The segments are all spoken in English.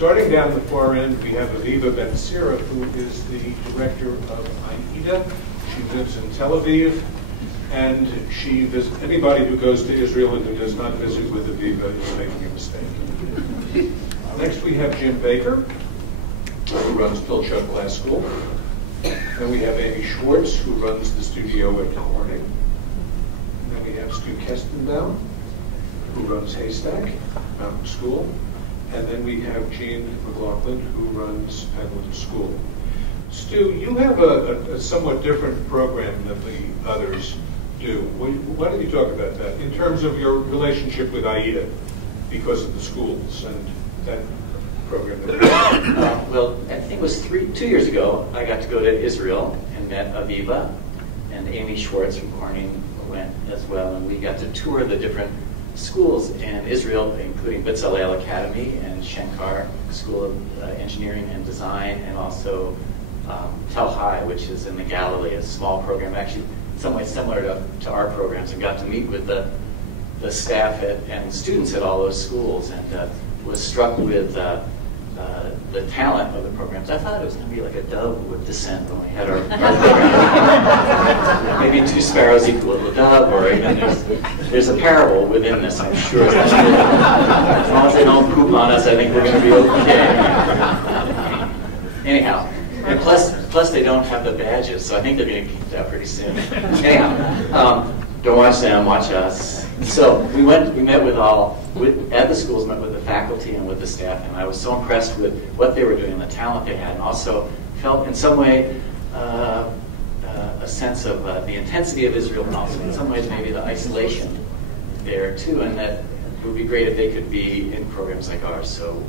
Starting down the far end, we have Aviva Ben-Sira, who is the director of AIDA. She lives in Tel Aviv, and she visits anybody who goes to Israel and who does not visit with Aviva is making a mistake. Next, we have Jim Baker, who runs Pilchuck Glass School. Then we have Amy Schwartz, who runs the studio at Corning. And then we have Stu Kestenbaum, who runs Haystack Mountain School. And then we have Jean McLaughlin, who runs Penland School. Stu, you have a somewhat different program than the others do. Why don't you talk about that in terms of your relationship with AIDA because of the schools and that program that you have? Well, I think it was 2 years ago, I got to go to Israel and met Aviva, and Amy Schwartz from Corning went as well, and we got to tour the different schools in Israel, including Bezalel Academy and Shenkar School of Engineering and Design, and also Tel Hai, which is in the Galilee, a small program, actually somewhat similar to our programs, and got to meet with the staff and students at all those schools, and was struck with the talent of the programs. I thought it was going to be like a dove would descend when we had our program. Maybe two sparrows equal a dove, or even there's a parable within this, I'm sure. As long as they don't poop on us, I think we're going to be okay. Anyhow, and plus they don't have the badges, so I think they're going to kick out pretty soon. Anyhow, don't watch them, watch us. So we met at the schools, met with the faculty and with the staff, and I was so impressed with what they were doing and the talent they had, and also felt in some way a sense of the intensity of Israel, and also in some ways maybe the isolation there too, and that it would be great if they could be in programs like ours. So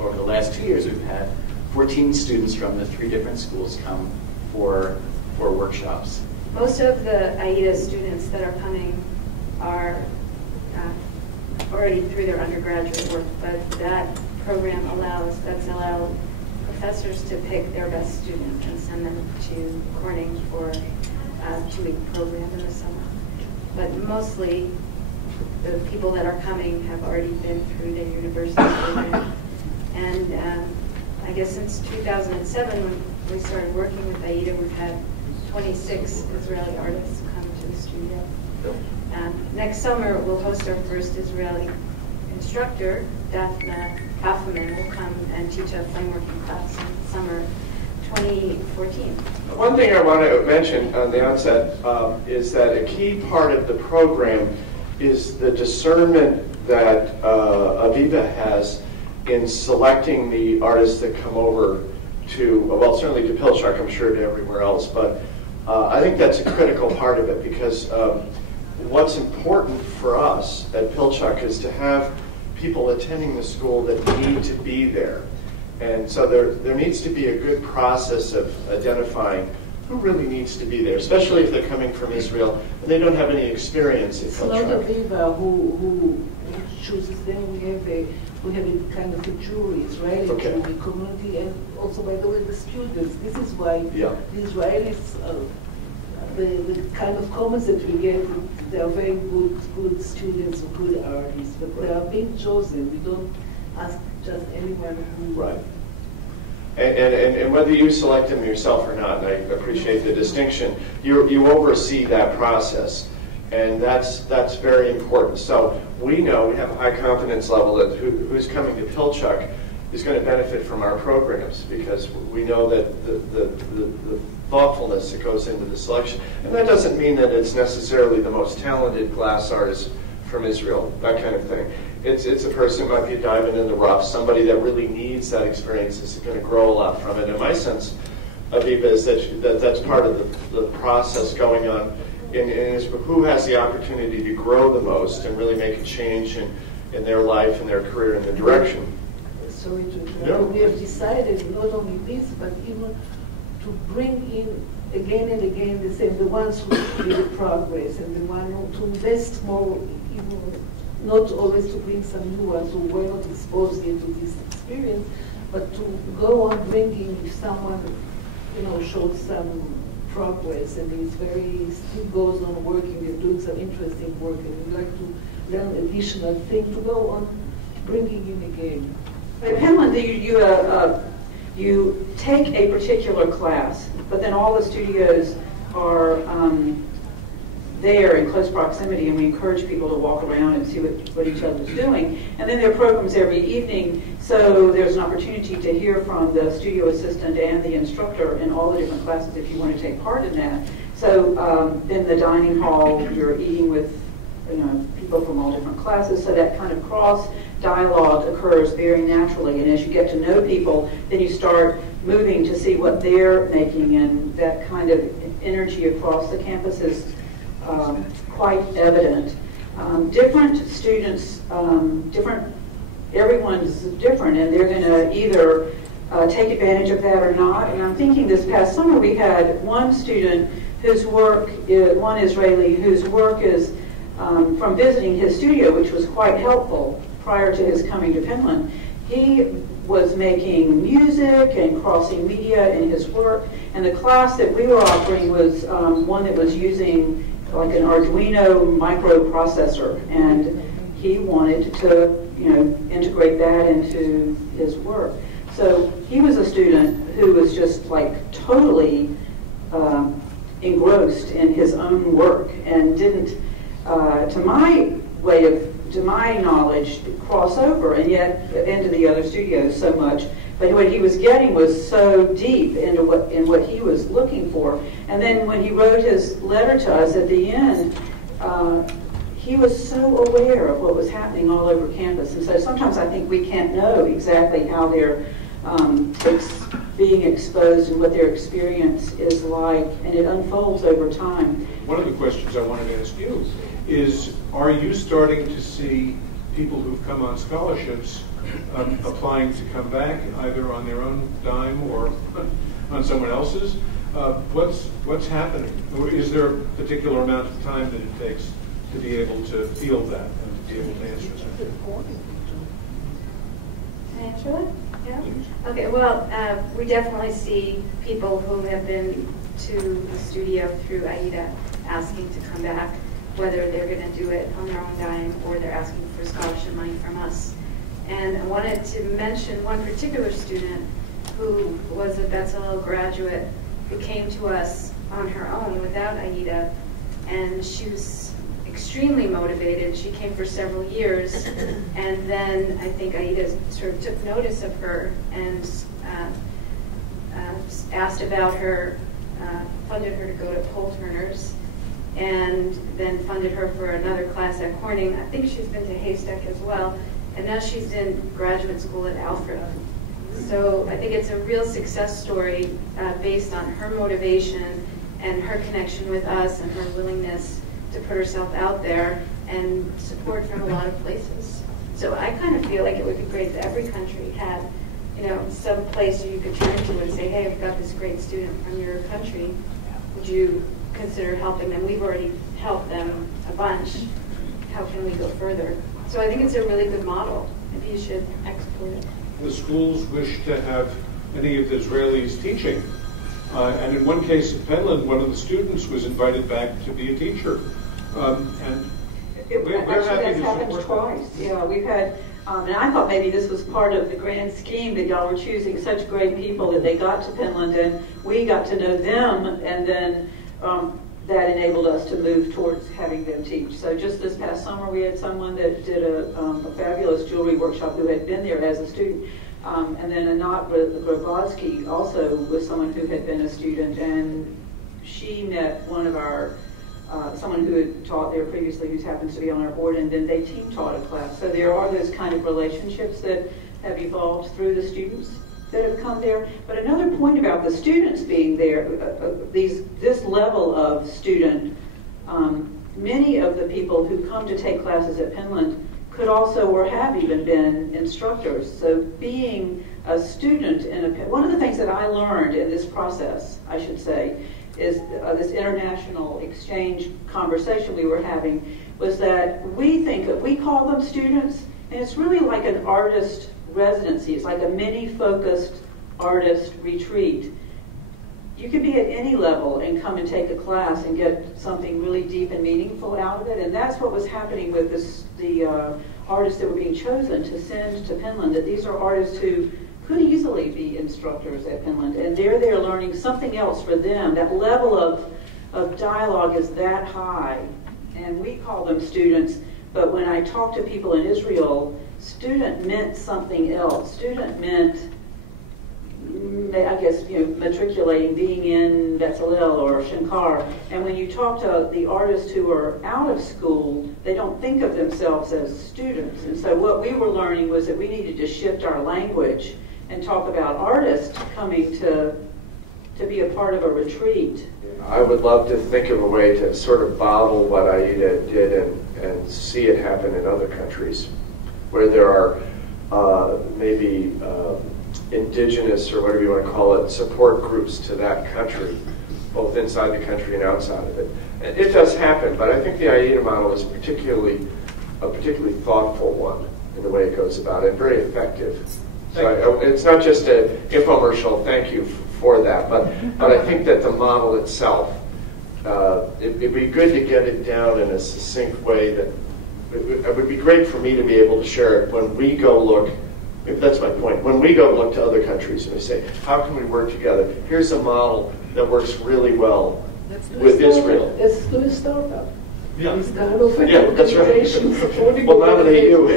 over the last 2 years, we've had 14 students from the 3 different schools come for workshops. Most of the AIDA students that are coming are already through their undergraduate work, but that program allows Bezalel professors to pick their best students and send them to Corning for a 2-week program in the summer. But mostly the people that are coming have already been through their university program. And I guess since 2007, when we started working with AIDA, we've had 26 Israeli artists come to the studio. Next summer, we'll host our first Israeli instructor, Daphne Kaufman, will come and teach a frameworking class in summer 2014. One thing I want to mention on the onset is that a key part of the program is the discernment that Aviva has in selecting the artists that come over to, well, certainly to Pilchuck, I'm sure to everywhere else, but I think that's a critical part of it, because what's important for us at Pilchuck is to have people attending the school that need to be there. And so there needs to be a good process of identifying who really needs to be there, especially if they're coming from Israel and they don't have any experience in Pilchuck. It's not Aviva who chooses them. We have a kind of a jury, Israeli jury community, and also, by the way, the students. This is why the Israelis, the kind of comments that we get, they are very good students or good artists, but they are being chosen. We don't ask just anyone who... Right. And whether you select them yourself or not, and I appreciate the distinction, you oversee that process. And that's very important. So we know, we have a high confidence level that who's coming to Pilchuck is going to benefit from our programs, because we know that the thoughtfulness that goes into the selection. And that doesn't mean that it's necessarily the most talented glass artist from Israel, that kind of thing. It's a person who might be a diamond in the rough, somebody that really needs that experience, is going to grow a lot from it. And my sense, Aviva, is that's part of the process going on in who has the opportunity to grow the most and really make a change in their life and their career and their direction. Sorry to interrupt. We have decided not only this, but even to bring in again and again the ones who made the progress, and the one to invest more, not always to bring some new ones who were not exposed yet to this experience, but to go on bringing, if someone showed some progress and still goes on working and doing some interesting work, and we'd like to learn additional things to go on bringing in again. But at Penland, you take a particular class, but then all the studios are there in close proximity, and we encourage people to walk around and see what each other's doing. And then there are programs every evening, so there's an opportunity to hear from the studio assistant and the instructor in all the different classes if you want to take part in that. So in the dining hall, you're eating with people from all different classes, so that kind of cross dialogue occurs very naturally. And as you get to know people, then you start moving to see what they're making, and that kind of energy across the campus is quite evident. Different students, everyone's different, and they're going to either take advantage of that or not. And I'm thinking this past summer we had one student whose work, one Israeli, whose work is from visiting his studio, which was quite helpful prior to his coming to Penland. He was making music and crossing media in his work, and the class that we were offering was one that was using like an Arduino microprocessor, and he wanted to integrate that into his work. So he was a student who was just like totally engrossed in his own work and didn't, to my knowledge, cross over and yet into the other studios so much. But what he was getting was so deep into what he was looking for. And then when he wrote his letter to us at the end, he was so aware of what was happening all over campus. And so sometimes I think we can't know exactly how they're being exposed and what their experience is like, and it unfolds over time. One of the questions I wanted to ask you is, are you starting to see people who've come on scholarships applying to come back, either on their own dime or on someone else's? What's happening? Is there a particular amount of time that it takes to be able to feel that and to be able to answer that? Can I answer that? Yeah. Okay. Well, we definitely see people who have been to the studio through AIDA asking to come back, whether they're going to do it on their own dime or they're asking for scholarship money from us. And I wanted to mention one particular student who was a Bezalel graduate who came to us on her own without AIDA, and she was extremely motivated. She came for several years, and then I think AIDA sort of took notice of her and asked about her, funded her to go to Pole Turners, and then funded her for another class at Corning. I think she's been to Haystack as well, and now she's in graduate school at Alfred. So I think it's a real success story based on her motivation and her connection with us and her willingness to put herself out there and support from a lot of places. So I kind of feel like it would be great if every country had, some place you could turn to and say, hey, I've got this great student from your country. Would you consider helping them? We've already helped them a bunch. How can we go further? So I think it's a really good model. Maybe you should export it. The schools wish to have any of the Israelis teaching. And in one case at Penland, one of the students was invited back to be a teacher. Actually, that's happened twice. Yeah, we've had, and I thought maybe this was part of the grand scheme that y'all were choosing such great people that they got to Penland and we got to know them, and then that enabled us to move towards having them teach. So just this past summer, we had someone that did a fabulous jewelry workshop who had been there as a student. And then Anat Grobodsky also was someone who had been a student, and she met one of our, someone who had taught there previously who happens to be on our board, and then they team taught a class. So there are those kind of relationships that have evolved through the students that have come there. But another point about the students being there, this level of student, many of the people who come to take classes at Penland could also or have even been instructors. So being a student one of the things that I learned in this process, I should say, is this international exchange conversation we were having, was that we call them students, and it's really like an artist residency. It's like a mini-focused artist retreat. You could be at any level and come and take a class and get something really deep and meaningful out of it, and that's what was happening with the artists that were being chosen to send to Penland, that these are artists who could easily be instructors at Penland, and they're there learning something else for them. That level of dialogue is that high, and we call them students, but when I talk to people in Israel, student meant something else. Student meant, I guess, matriculating, being in Bezalel or Shenkar. And when you talk to the artists who are out of school, they don't think of themselves as students. And so what we were learning was that we needed to shift our language and talk about artists coming to be a part of a retreat. I would love to think of a way to sort of bottle what AIDA did and see it happen in other countries, where there are maybe indigenous, or whatever you want to call it, support groups to that country, both inside the country and outside of it. And it does happen, but I think the AIDA model is a particularly thoughtful one in the way it goes about it, very effective. So it's not just an infomercial, thank you for that, but I think that the model itself, it'd be good to get it down in a succinct way that it would be great for me to be able to share it when we go look. Maybe that's my point. When we go look to other countries and we say, how can we work together? Here's a model that works really well with Israel. Let's do a startup. Yeah. Yeah, that's right. Well, nominate you.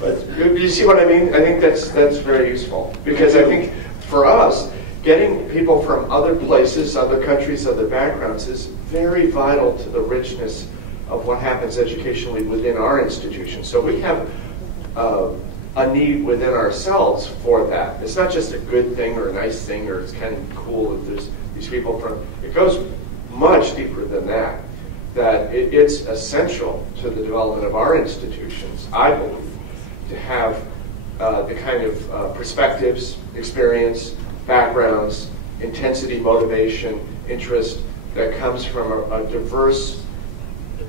But you see what I mean? I think that's very useful. Because I think for us, getting people from other places, other countries, other backgrounds is very vital to the richness of what happens educationally within our institution. So we have a need within ourselves for that. It's not just a good thing or a nice thing or it's kind of cool that there's these people from, it goes much deeper than that. That it's essential to the development of our institutions, I believe, to have the kind of perspectives, experience, backgrounds, intensity, motivation, interest that comes from a diverse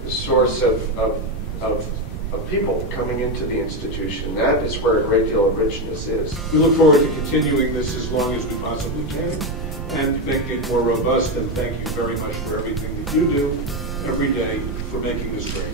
source of people coming into the institution. That is where a great deal of richness is. We look forward to continuing this as long as we possibly can and making it more robust, and thank you very much for everything that you do every day for making this great.